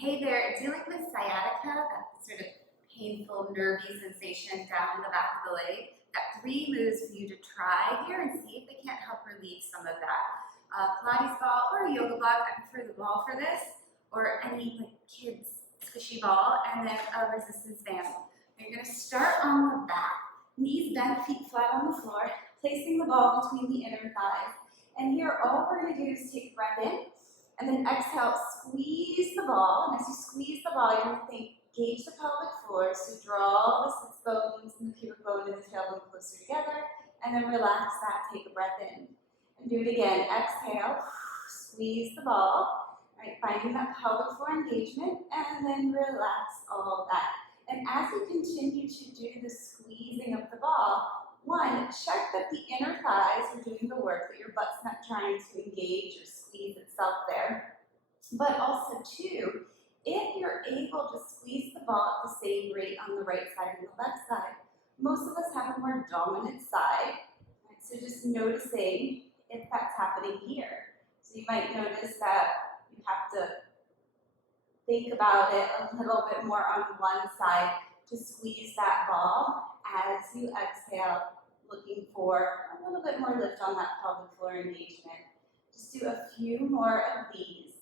Hey there, dealing with sciatica, that sort of painful, nervy sensation down the back of the leg. Got 3 moves for you to try here and see if they can't help relieve some of that. Pilates ball or a yoga block, I prefer the ball for this, or any kids squishy ball, and then a resistance band. You're going to start on the back, knees bent, feet flat on the floor, placing the ball between the inner thighs. And here all we're going to do is take a breath in, and then exhale, squeeze the ball. And as you squeeze the ball, you're going to engage the pelvic floor. So draw the sits bones and the pubic bone and the tailbone closer together. And then relax that, take a breath in. And do it again. Exhale, squeeze the ball. Right, finding that pelvic floor engagement. And then relax all that. And as you continue to do the squeezing of the ball, 1, check that the inner thighs are doing the work, that your butt's not trying to engage or squeeze itself there. But also 2, if you're able to squeeze the ball at the same rate on the right side and the left side, most of us have a more dominant side. Right? So just noticing if that's happening here. So you might notice that you have to think about it a little bit more on one side to squeeze that ball as you exhale, looking for a little bit more lift on that pelvic floor engagement. Just do a few more of these.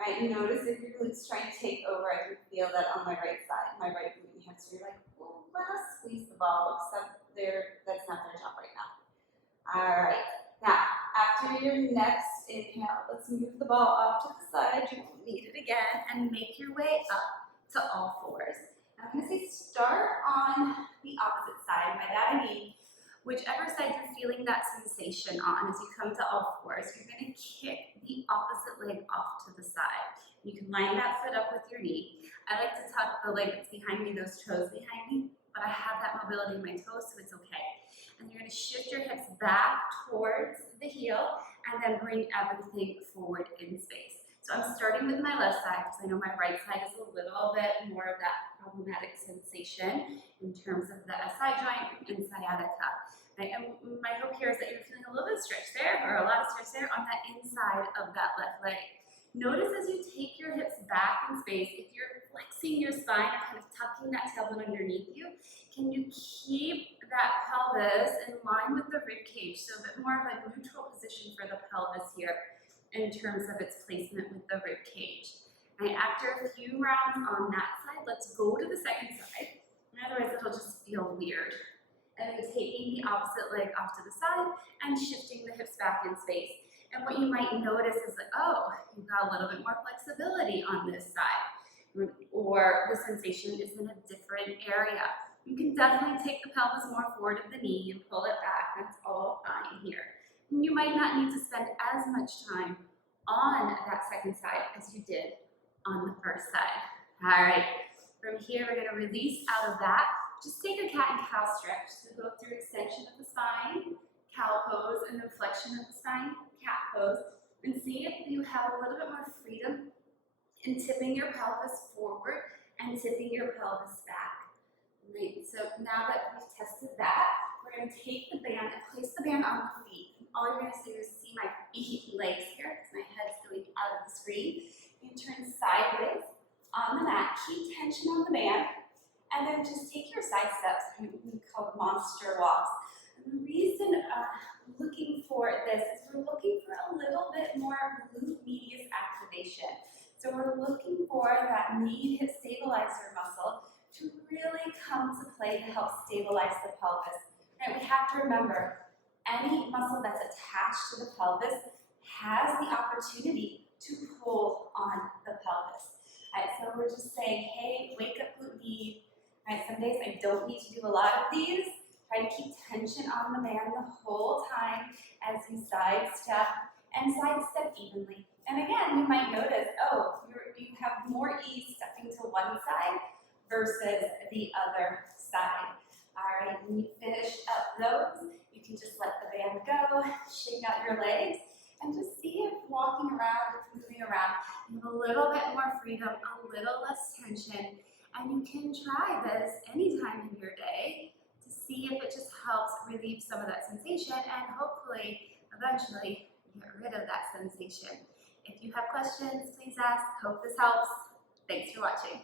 Right? Notice if your glutes trying to take over, I can feel that on my right side, my right glute and hips. So you're like, well, let us squeeze the ball, except that's not their job right now. All right. Now, after your next inhale, let's move the ball off to the side. You won't need it again, and make your way up to all fours. I'm going to say start on the opposite side. By that I mean, whichever side you're feeling that sensation on, as you come to all fours, you're going to kick the opposite leg off to the side. You can line that foot up with your knee. I like to tuck the leg that's behind me, those toes behind me, but I have that mobility in my toes, so it's okay. And you're going to shift your hips back towards the heel, and then bring everything forward in space. So I'm starting with my left side, because I know my right side is a little bit more of that problematic sensation in terms of the SI joint and sciatica. Right? And my hope here is that you're feeling a little bit of stretch there, or a lot of stretch there on that inside of that left leg. Notice as you take your hips back in space, if you're flexing your spine, kind of tucking that tailbone underneath you, can you keep that pelvis in line with the rib cage, so a bit more of a neutral position for the pelvis here in terms of its placement with the rib cage. Right, after a few rounds on that side, let's go to the second side. Otherwise, it'll just feel weird. And then taking the opposite leg off to the side and shifting the hips back in space. And what you might notice is that, oh, you've got a little bit more flexibility on this side, or the sensation is in a different area. You can definitely take the pelvis more forward of the knee and pull it back. That's all fine here. And you might not need to spend as much time on that second side as you did on the first side. All right, from here we're going to release out of that. Just take a cat and cow stretch. So go through extension of the spine, cow pose, and then flexion of the spine, cat pose, and see if you have a little bit more freedom in tipping your pelvis forward and tipping your pelvis back. Right. So now that we've tested that, we're going to take the band and place the band on the feet. All you're going to do is see my feet and legs here, because my head's going out of the screen. You turn sideways on the mat, keep tension on the band, and then just take your side steps, we call monster walks. And the reason I'm looking for this is we're looking for a little bit more glute medius activation. So we're looking for that knee hip stabilizer muscle to really come to play to help stabilize the pelvis. And we have to remember, any muscle that's attached to the pelvis has the opportunity to pull on the pelvis. Right, so we're just saying, hey, wake up glute med. Right, some days I don't need to do a lot of these. Try to keep tension on the band the whole time as you sidestep, and sidestep evenly. And again, you might notice, oh, you have more ease stepping to one side versus the other side. All right, when you finish up those, you can just let the band go, shake out your legs, and just see if walking around, if moving around, you have a little bit more freedom, a little less tension, and you can try this anytime in your day to see if it just helps relieve some of that sensation and hopefully, eventually, get rid of that sensation. If you have questions, please ask. Hope this helps. Thanks for watching.